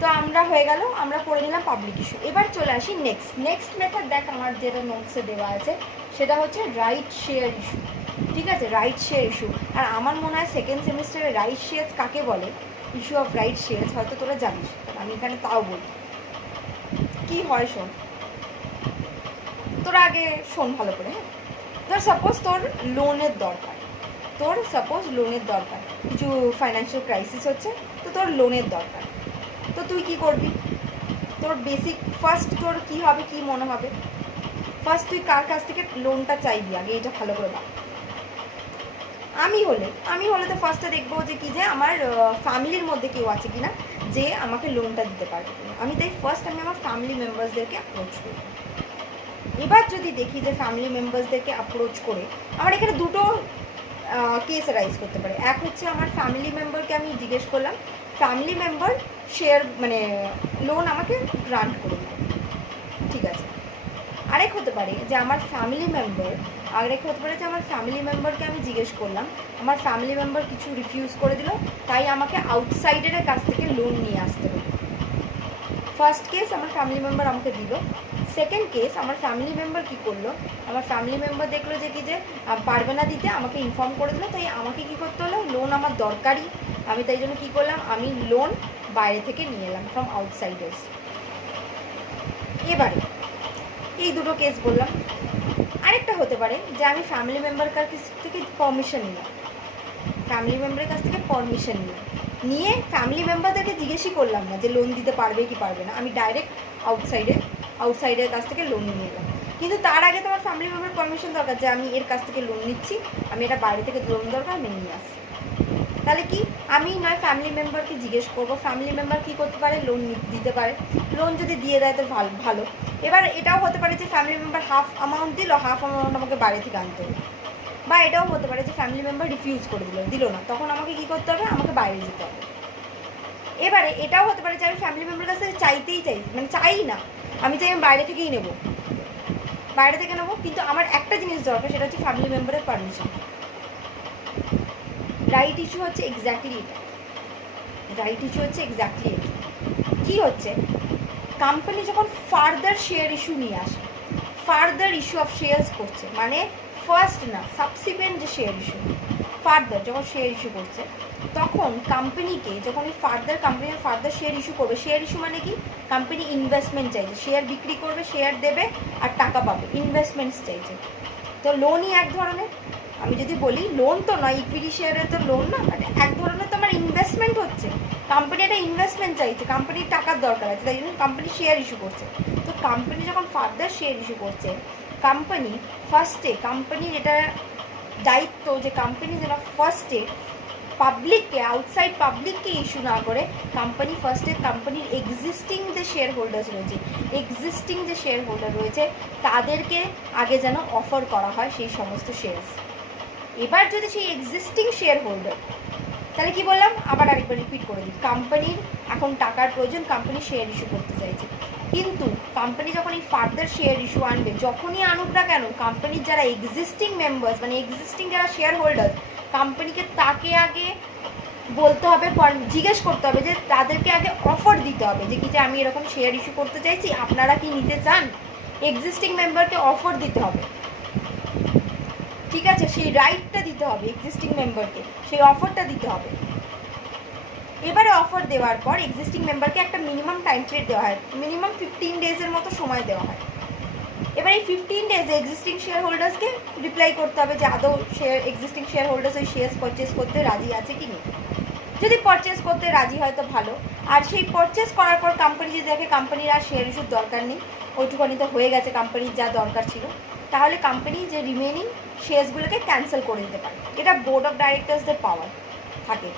তো আমরা হয়ে গেল, আমরা পড়ে নিলাম পাবলিক ইস্যু। এবার চলে আসি নেক্সট মেথড। দেখ আমার যেটা নোটসে দেওয়া আছে সেটা হচ্ছে রাইট শেয়ার ইস্যু। ঠিক আছে, রাইট শেয়ার ইস্যু। আর আমার মনে হয় সেকেন্ড সেমিস্টারে রাইট শেয়ার্স কাকে বলে, ইস্যু অফ রাইট শেয়ার্স, হয়তো তোরা জানিস, আমি এখানে তাও বলি কি হয় শোন। তোরা আগে শোন ভালো করে। হ্যাঁ, ধর সাপোজ তোর লোনের দরকার, কিছু ফাইন্যান্সিয়াল ক্রাইসিস হচ্ছে, তো তোর লোনের দরকার। তো তুই কি করবি? তোর বেসিক ফার্স্ট তোর কী হবে, কী মনে হবে? ফার্স্ট তুই কার কাছ থেকে লোনটা চাইবি আগে, এটা ভালো করে ভাব। আমি হলে তো ফার্স্টে দেখবো যে কি যে আমার ফ্যামিলির মধ্যে কেউ আছে কি না যে আমাকে লোনটা দিতে পারবে। আমি তাই ফার্স্ট আমি আমার ফ্যামিলি মেম্বার্সদেরকে অ্যাপ্রোচ করি। এবার যদি দেখি যে ফ্যামিলি মেম্বার্সদেরকে অ্যাপ্রোচ করে আমার এখানে দুটো কেস রাইজ করতে পারে। এক হচ্ছে আমার ফ্যামিলি মেম্বারকে আমি জিজ্ঞেস করলাম, ফ্যামিলি মেম্বার শেয়ার মানে লোন আমাকে গ্রান্ট করে দিল, ঠিক আছে। আরেক হতে পারে যে আমার ফ্যামিলি মেম্বারকে আমি জিজ্ঞেস করলাম, আমার ফ্যামিলি মেম্বার কিছু রিফিউজ করে দিল, তাই আমাকে আউটসাইডারের কাছ থেকে লোন নিয়ে আসতে হলো। ফার্স্ট কেস আমার ফ্যামিলি মেম্বার আমাকে দিল। সেকেন্ড কেস আমার ফ্যামিলি মেম্বার কী করলো, আমার ফ্যামিলি মেম্বার দেখলো যে কি যে পারবে না দিতে, আমাকে ইনফর্ম করে দিল, তাই আমাকে কী করতে হলো, লোন আমার দরকারই, আমি তাই জন্য কী করলাম, আমি লোন বাইরে থেকে নিয়ে এলাম, ফ্রম আউটসাইডার্স। এবারে এই দুটো কেস বললাম। আরেকটা হতে পারে যে আমি ফ্যামিলি মেম্বারের কাছ থেকে পারমিশন নিলাম, নিয়ে ফ্যামিলি মেম্বারদেরকে জিজ্ঞেসই করলাম না যে লোন দিতে পারবে কি পারবে না, আমি ডাইরেক্ট আউটসাইডের কাছ থেকে লোন নিয়ে নিলাম। কিন্তু তার আগে তোমার ফ্যামিলি মেম্বার পারমিশন দরকার যে আমি এর কাছ থেকে লোন নিচ্ছি, আমি এটা বাইরে থেকে লোন দরকার, আমি নিয়ে আসছি। তাহলে কি আমি নয় ফ্যামিলি মেম্বারকে জিজ্ঞেস করবো, ফ্যামিলি মেম্বার কী করতে পারে, লোন দিতে পারে। লোন যদি দিয়ে দেয় তো ভালো। এবার এটাও হতে পারে যে ফ্যামিলি মেম্বার হাফ অ্যামাউন্ট দিল, হাফ অ্যামাউন্ট আমাকে বাইরে থেকে আনতে হবে। বা এটাও হতে পারে যে ফ্যামিলি মেম্বার রিফিউজ করে দিল না, তখন আমাকে কী করতে হবে, আমাকে বাইরে যেতে হবে। এবারে এটাও হতে পারে যে আমি ফ্যামিলি মেম্বার কাছে চাই না, আমি চাই আমি বাইরে থেকেই নেবো, কিন্তু আমার একটা জিনিস দরকার, সেটা হচ্ছে ফ্যামিলি মেম্বারের পারমিশন। রাইট ইস্যু হচ্ছে এক্স্যাক্টলি এটা। কী হচ্ছে, কোম্পানি যখন ফার্দার শেয়ার ইস্যু নিয়ে আসে, ফার্দার ইস্যু অফ শেয়ার্স করছে, মানে ফার্স্ট না সাবসিকুয়েন্ট যে শেয়ার ইস্যু, ফার্দার যখন শেয়ার ইস্যু করছে, তখন কোম্পানিকে যখন এই কোম্পানির ফার্দার শেয়ার ইস্যু করবে, শেয়ার ইস্যু মানে কি, কোম্পানি ইনভেস্টমেন্ট চাইছে, শেয়ার বিক্রি করবে, শেয়ার দেবে আর টাকা পাবে, ইনভেস্টমেন্টস চাইছে। তো লোনই এক ধরনের, আমি যদি বলি লোন তো নয়, ইকুইটি শেয়ারের তো লোন না, বাট এক ধরনের তো আমার ইনভেস্টমেন্ট হচ্ছে, কোম্পানি একটা ইনভেস্টমেন্ট চাইছে, কোম্পানির টাকার দরকার আছে, তাই জন্য কোম্পানি শেয়ার ইস্যু করছে। তো কোম্পানি যখন ফার্দার শেয়ার ইস্যু করছে, কোম্পানির এটা দায়িত্ব যে কোম্পানি যেন ফার্স্টে আউটসাইড পাবলিককে ইস্যু না করে, কোম্পানির এক্সিস্টিং যে শেয়ার হোল্ডার রয়েছে তাদেরকে আগে যেন অফার করা হয় সেই সমস্ত শেয়ার। এবার যদি সেই এক্সিস্টিং শেয়ার হোল্ডার, তাহলে কি বললাম, আবার আরেকবার রিপিট করে দিই, কোম্পানির এখন টাকার প্রয়োজন, কোম্পানি শেয়ার ইস্যু করতে চাইছে, কিন্তু কোম্পানি যখন এই ফার্দার শেয়ার ইস্যু আনবে, যখনই আনুক না কেন, কোম্পানির যারা এক্সিস্টিং মেম্বার্স মানে এক্সিস্টিং যারা শেয়ার হোল্ডার, কোম্পানিকে তাকে আগে বলতে হবে, জিজ্ঞেস করতে হবে, যে তাদেরকে আগে অফার দিতে হবে যে কি যে আমি এরকম শেয়ার ইস্যু করতে চাইছি, আপনারা কি নিতে চান, এক্সিস্টিং মেম্বারকে অফার দিতে হবে, ঠিক আছে, সেই রাইটটা দিতে হবে এক্সিস্টিং মেম্বারকে, সেই অফারটা দিতে হবে। এবারে অফার দেওয়ার পর এক্সিস্টিং মেম্বারকে একটা মিনিমাম টাইম পিরিয়ড দেওয়া হয়, মিনিমাম 15 ডেজের মতো সময় দেওয়া হয়। এবার এই 15 ডেজে এক্সিস্টিং শেয়ার হোল্ডার্সকে রিপ্লাই করতে হবে যে আদৌ এক্সিস্টিং শেয়ার হোল্ডার্স ওই শেয়ার্স পারচেস করতে রাজি আছে কি নেই। যদি পারচেস করতে রাজি হয় তো ভালো, আর সেই পারচেস করার পর কোম্পানি যদি দেখে কোম্পানির আর শেয়ার ইস্যুর দরকার নেই, ওইটুখানি তো হয়ে গেছে কোম্পানির যা দরকার ছিল, তাহলে কোম্পানি যে রিমেনিং শেয়ার্সগুলোকে ক্যান্সেল করে দিতে পারে। এটা বোর্ড অফ ডাইরেক্টরসদের পাওয়ার থাকে,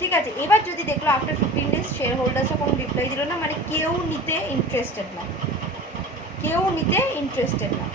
ঠিক আছে। এবার যদি দেখলো আফটার 15 ডেজ শেয়ার হোল্ডার্সও কোনো রিপ্লাই দিল না, মানে কেউ নিতে ইন্টারেস্টেড না,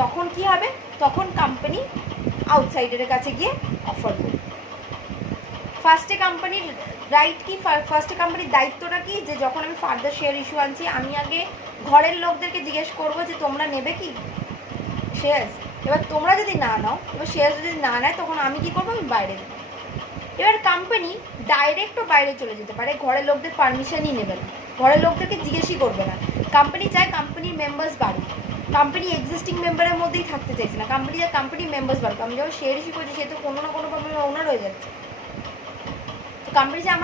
তখন কি হবে, তখন কোম্পানি আউটসাইডারের কাছে গিয়ে অফার করবে। ফার্স্টে কোম্পানির রাইট কি, ফার্স্টে কোম্পানির দায়িত্বটা কি, যে যখন আমি ফার্দার শেয়ার ইস্যু আনছি, আমি আগে ঘরের লোকদেরকে জিজ্ঞেস করবো যে তোমরা নেবে কি শেয়ার্স। এবার তোমরা যদি না নাও, এবার শেয়ার যদি না নেয়, তখন আমি কি করবো, আমি বাইরে দেবো। এবার কোম্পানি ডাইরেক্টও বাইরে চলে যেতে পারে, ঘরের লোকদের পারমিশনই নেবে না, ঘরের লোকদেরকে জিজ্ঞেসই করবে না। কোম্পানি চায় কোম্পানির মেম্বার্স বাড়ুক, কোম্পানি এক্সিস্টিং মেম্বারের মধ্যেই থাকতে চাইছে না, কোম্পানির মেম্বার্স বাড়ুক। আমি যখন শেয়ার ইস্যু করছি সে তো কোনো না কোনো প্রবলেমে ওনার হয়ে যাচ্ছে। তো কোম্পানি চায়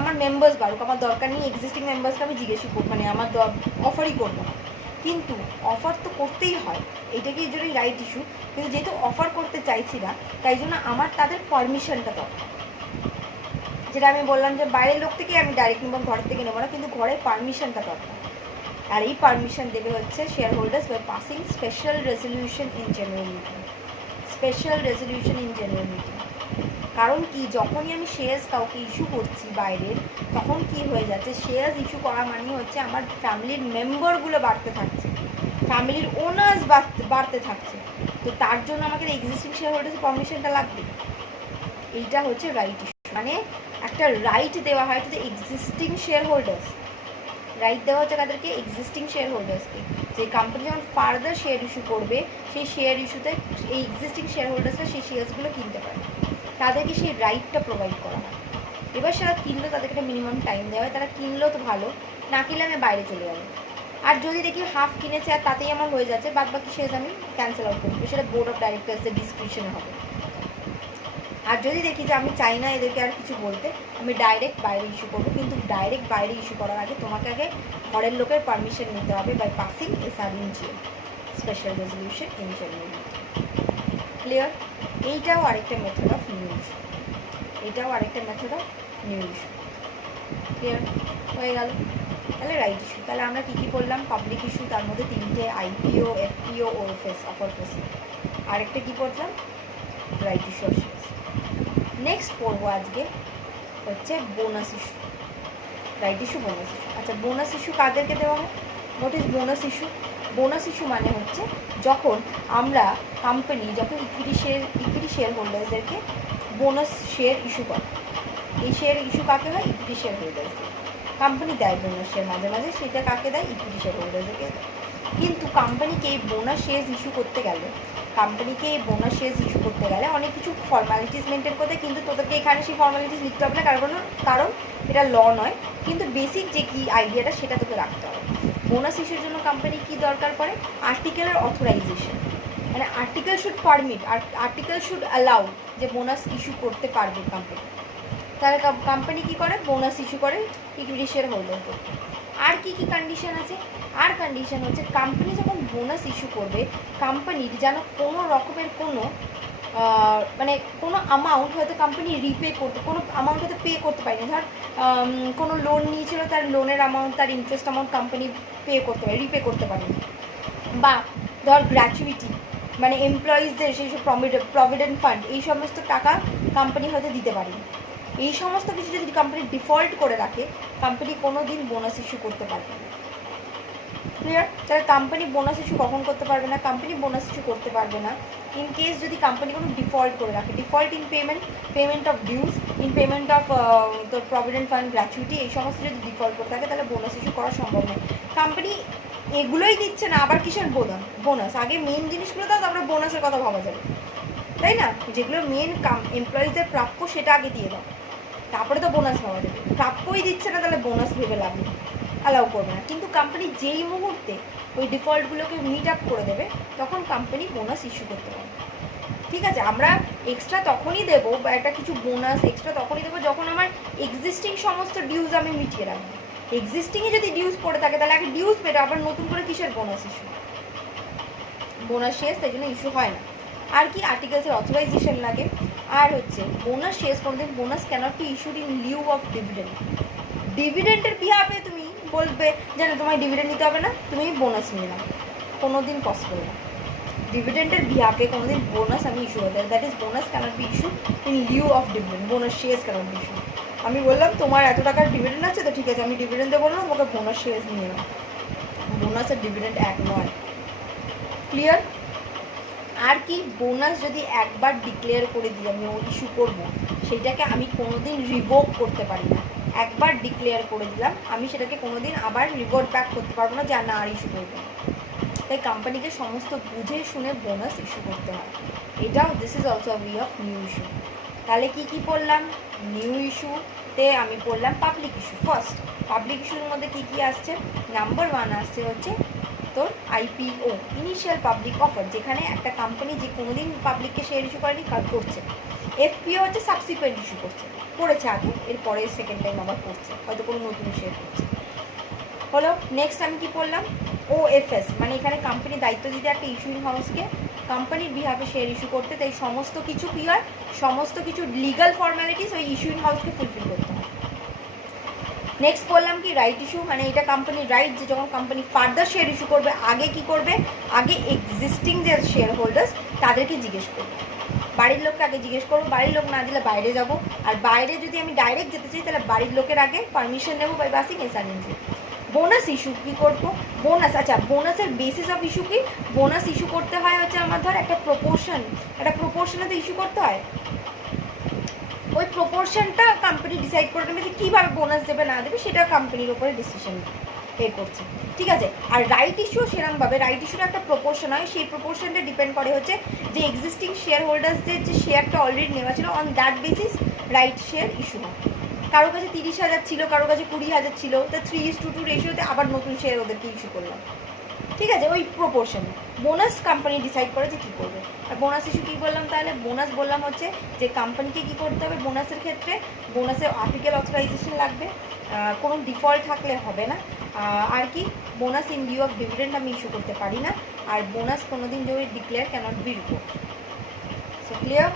আমার মেম্বার্স বাড়ুক, আমার দরকার নেই এক্সিস্টিং মেম্বার্সকে আমি জিজ্ঞেসই করবো, মানে আমার অফারই করবো না। কিন্তু অফার তো করতেই হয়, এইটাকে এই জন্যই রাইট ইস্যু। কিন্তু যেহেতু অফার করতে চাইছি না, তাই জন্য আমার তাদের পারমিশনটা দরকার। যেটা আমি বললাম যে বাইরের লোক থেকে আমি ডাইরেক্ট নেবো, ঘরের থেকে নেবো না, কিন্তু ঘরের পারমিশনটা দরকার। আর এই পারমিশন দেবে হচ্ছে shareholders by passing special resolution in general meeting. Special resolution in general meeting. কারণ কি, যখনই আমি শেয়ার্স কাউকে ইস্যু করছি বাইরের, তখন কি হয়ে যাচ্ছে, শেয়ার্স ইস্যু করা মানে হচ্ছে আমার ফ্যামিলির মেম্বারগুলো বাড়তে থাকছে, ফ্যামিলির ওনার্স বাড়তে থাকছে। তো তার জন্য আমাকে এক্সিস্টিং শেয়ার হোল্ডার্সের পারমিশনটা লাগবে। এইটা হচ্ছে রাইট ইস্যু, মানে একটা রাইট দেওয়া হয় two existing share holders. Right দেওয়া হচ্ছে তাদেরকে এক্সিস্টিং শেয়ার হোল্ডার্সকে, যে কোম্পানি যখন ফার্দার শেয়ার ইস্যু করবে, সেই শেয়ার ইস্যুতে এই এক্সিস্টিং শেয়ার হোল্ডার্সরা সেই শেয়ার্সগুলো কিনতে পারে, তাদেরকে সেই রাইটটা প্রোভাইড করা হয়। এবার সেটা কিনলেও তাদেরকে একটা মিনিমাম টাইম দেওয়া হয়, তারা কিনলেও তো ভালো, না কিনলে আমি বাইরে চলে যাবো। আর যদি দেখি হাফ কিনেছে আর তাতেই আমার হয়ে যাচ্ছে, বাদ বাকি শেয়ার্স আমি ক্যান্সেল আউট করবো, সেটা বোর্ড অফ ডাইরেক্টরসদের ডিসক্রিপশনে হবে। আর যদি দেখি যে আমি চাই না এদেরকে আর কিছু বলতে, আমি ডাইরেক্ট বাইরে ইস্যু করবো। কিন্তু ডাইরেক্ট বাইরে ইস্যু করার আগে তোমাকে আগে ঘরের লোকের পারমিশন নিতে হবে by passing SRINGA, special resolution in general meeting. Clear? এইটাও আরেকটা মেথড অফ নিউ ইস্যু, এটাও আরেকটা method of new issue. Clear হয়ে গেল? তাহলে রাইট ইস্যু, তাহলে আমরা কী কী বললাম? পাবলিক ইস্যু, তার মধ্যে তিনটে, IPO, FPO, OFS, অফার ফেস। আরেকটা কী পড়লাম? Right issue. নেক্সট পড়বো আজকে হচ্ছে bonus issue. Right issue, bonus issue. আচ্ছা, বোনাস ইস্যু কাদেরকে দেওয়া হয়? What is bonus issue? Bonus issue মানে হচ্ছে যখন আমরা কোম্পানি যখন ইকুইটি শেয়ার হোল্ডার্সদেরকে বোনাস শেয়ার ইস্যু করে। এই শেয়ার ইস্যু কাকে হয়? ইকুইটি শেয়ার হোল্ডার্সদের। কোম্পানি দেয় বোনাস শেয়ার মাঝে মাঝে, সেটা কাকে দেয়? ইকুইটি শেয়ার হোল্ডার্সদেরকে দেয়। কিন্তু কোম্পানিকে এই বোনাস শেয়ার ইস্যু করতে গেলে অনেক কিছু ফর্মালিটিস মেনটেন করতে, কিন্তু তোদেরকে এখানে সেই ফর্মালিটিস লিখতে হবে না, কারণ এটা ল নয়। কিন্তু বেসিক যে কি আইডিয়াটা সেটা তোকে রাখতে হবে। বোনাস ইস্যুর জন্য কোম্পানি কি দরকার পড়ে? আর্টিকেলের অথরাইজেশন, মানে article should permit, article should allow যে বোনাস ইস্যু করতে পারবে কোম্পানি। তাহলে কোম্পানি কী করে? বোনাস ইস্যু করে ইকুইটি শেয়ার হোল্ডারদের। আর কি কি কন্ডিশন আছে? আর কন্ডিশন হচ্ছে কোম্পানি যখন বোনাস ইস্যু করবে, কোম্পানির যেন কোনো রকমের মানে কোনো অ্যামাউন্ট হয়তো কোম্পানি রিপে করতে, কোনো অ্যামাউন্ট হয়তো পে করতে পারেনি। ধর কোনো লোন নিয়েছিল, তার লোনের অ্যামাউন্ট, তার ইন্টারেস্ট অ্যামাউন্ট কোম্পানি রিপে করতে পারেনি। বা ধর গ্র্যাচুইটি, মানে এমপ্লয়িজদের সেই সব প্রভিডেন্ট ফান্ড, এই সমস্ত টাকা কোম্পানি হয়তো দিতে পারেনি। এই সমস্ত কিছু যদি কোম্পানি ডিফল্ট করে রাখে, কোম্পানি কোনো দিন বোনাস ইস্যু করতে পারবে না। ক্লিয়ার? তাহলে কোম্পানি বোনাস ইস্যু কখন করতে পারবে না? কোম্পানি বোনাস ইস্যু করতে পারবে না ইন কেস যদি কোম্পানি কোনো ডিফল্ট করে রাখে। Default in payment of dues, in payment of তোর প্রভিডেন্ট ফান্ড, গ্র্যাচুইটি, এই সমস্ত যদি ডিফল্ট করে থাকে, তাহলে বোনাস ইস্যু করা সম্ভব নয়। কোম্পানি এগুলোই দিচ্ছে না, আবার কিসের বোনাস? আগে মেন জিনিসগুলো দাও, তারপরে বোনাসের কথা ভাবা যাবে, তাই না? যেগুলো মেন এমপ্লয়িজদের প্রাপ্য সেটা আগে দিয়ে দাও, তারপরে তো বোনাস পাওয়া যাবে। প্রাপ্যই দিচ্ছে না, তাহলে বোনাস ভেবে লাভ নেই, অ্যালাউ করবে না। কিন্তু কোম্পানি যেই মুহূর্তে ওই ডিফল্টগুলোকে মিট আপ করে দেবে, তখন কোম্পানি বোনাস ইস্যু করতে পারবে। ঠিক আছে? আমরা এক্সট্রা তখনই দেবো, বা একটা কিছু বোনাস এক্সট্রা তখনই দেবো যখন আমার এক্সিস্টিং সমস্ত ডিউজ আমি মিটিয়ে রাখবো। এক্সিস্টিংয়ে যদি ডিউজ পড়ে থাকে, তাহলে আগে ডিউজ পেটা, আবার নতুন করে কিসের বোনাস ইস্যু? বোনাস শেষ, তাই জন্য ইস্যু হয় না। আর কি? আর্টিকেলসের অথরাইজেশন লাগে। আর হচ্ছে বোনাস শেষ কোনোদিন bonus cannot be issued in lieu of dividend. ডিভিডেন্ডের বিহাফে তুমি বলবে যে না, তোমায় ডিভিডেন্ড নিতে হবে না, তুমি বোনাস নিয়ে নাও, কোনোদিন পসিবল না। ডিভিডেন্ডের বিহাফে কোনোদিন বোনাস আমি ইস্যু করতে, that is bonus cannot be issue in lieu of dividend. Bonus শেষ ক্যানট বি ইস্যু। আমি বললাম তোমার এত টাকার ডিভিডেন্ড আছে, তো ঠিক আছে আমি ডিভিডেন্ড দেবো না, তোমাকে বোনাস শেষ নিয়ে নাও। বোনাস আর ডিভিডেন্ড এক নয়। ক্লিয়ার? আর কি? বোনাস যদি একবার ডিক্লেয়ার করে দিই আমি ইস্যু করব, সেটাকে আমি কোনোদিন রিভোক করতে পারি না। একবার ডিক্লেয়ার করে দিলাম, আমি সেটাকে কোনোদিন আবার রিভোট ব্যাক করতে পারবো না যে না আর ইস্যু করবো না। তাই কোম্পানিকে সমস্ত বুঝে শুনে বোনাস ইস্যু করতে হয়। এটাও this is also way of new issue. তাহলে কি কি পড়লাম? নিউ ইস্যু, তে আমি বললাম পাবলিক ইস্যু। ফার্স্ট পাবলিক ইস্যুর মধ্যে কী কী আসছে, নাম্বার 1 আসছে হচ্ছে তোর আইপিও, ইনিশিয়াল পাবলিক অফার, যেখানে একটা কোম্পানি যে কোনোদিন পাবলিককে শেয়ার ইস্যু করেনি কার করছে। এফপিও হচ্ছে সাবসিকুয়েন্ট ইস্যু করেছে আগে, এরপরে সেকেন্ড টাইম আবার করছে, হয়তো কোনো নতুন শেয়ার করছে। হলো নেক্সট আমি কি বললাম, ওএফএস, মানে এখানে কোম্পানির দায়িত্ব দিতে একটা ইস্যুইং হাউসকে কোম্পানির বিহাফে শেয়ার ইস্যু করতে, তাই সমস্ত কিছু কী হয়, সমস্ত কিছু লিগাল ফর্ম্যালিটিস ওই ইস্যুইং হাউসকে ফুলফিল করতে হয়। নেক্সট বললাম কি রাইট ইস্যু, মানে এটা কোম্পানির রাইট যে যখন কোম্পানি ফার্দার শেয়ার ইস্যু করবে আগে কি করবে, আগে এক্সিস্টিং যে শেয়ার হোল্ডার্স তাদেরকে জিজ্ঞেস করবে, বাড়ির লোককে আগে জিজ্ঞেস করবো, বাড়ির লোক না দিলে বাইরে যাব, আর বাইরে যদি আমি ডাইরেক্ট যেতে চাই তাহলে বাড়ির লোকের আগে পারমিশন নেবো বাই পাসিং এসআরএনজি। বোনাস ইস্যু কী করবো, বোনাস, আচ্ছা বোনাসের বেসিস অফ ইস্যু কি, বোনাস ইস্যু করতে হয় হচ্ছে আমার ধর একটা প্রপোর্শনে তো ইস্যু করতে হয়, ওই প্রপোর্শনটা কোম্পানি ডিসাইড করে নেবে যে কীভাবে বোনাস দেবে না দেবে, সেটা কোম্পানির ওপরে ডিসিশন করছে, ঠিক আছে। আর রাইট ইস্যু সেরকমভাবে, রাইট ইস্যুটা একটা প্রপোর্শন হয়, সেই প্রপোর্শনটা ডিপেন্ড করে হচ্ছে যে এক্সিস্টিং শেয়ার হোল্ডার্সদের যে শেয়ারটা অলরেডি নেওয়া ছিল on that basis right share issue হয়। কারো কাছে 30,000 ছিল, কারো কাছে 20,000 ছিল, তা 3:2 রেশিওতে আবার নতুন শেয়ার ওদেরকে ইস্যু করলাম, ঠিক আছে, ওই প্রপোর্শন। বোনাস কোম্পানি ডিসাইড করে যে কী করবে। আর বোনাস ইস্যু কী বললাম তাহলে, বোনাস বললাম হচ্ছে যে কোম্পানিকে কী করতে হবে, বোনাসের ক্ষেত্রে বোনাসের আর্টিকেল অথরাইজেশন লাগবে, কোনো ডিফল্ট থাকলে হবে না, আর কি bonus in lieu of dividend আমি ইস্যু করতে পারি না, আর বোনাস কোনো দিন যদি declare cannot be report. So clear.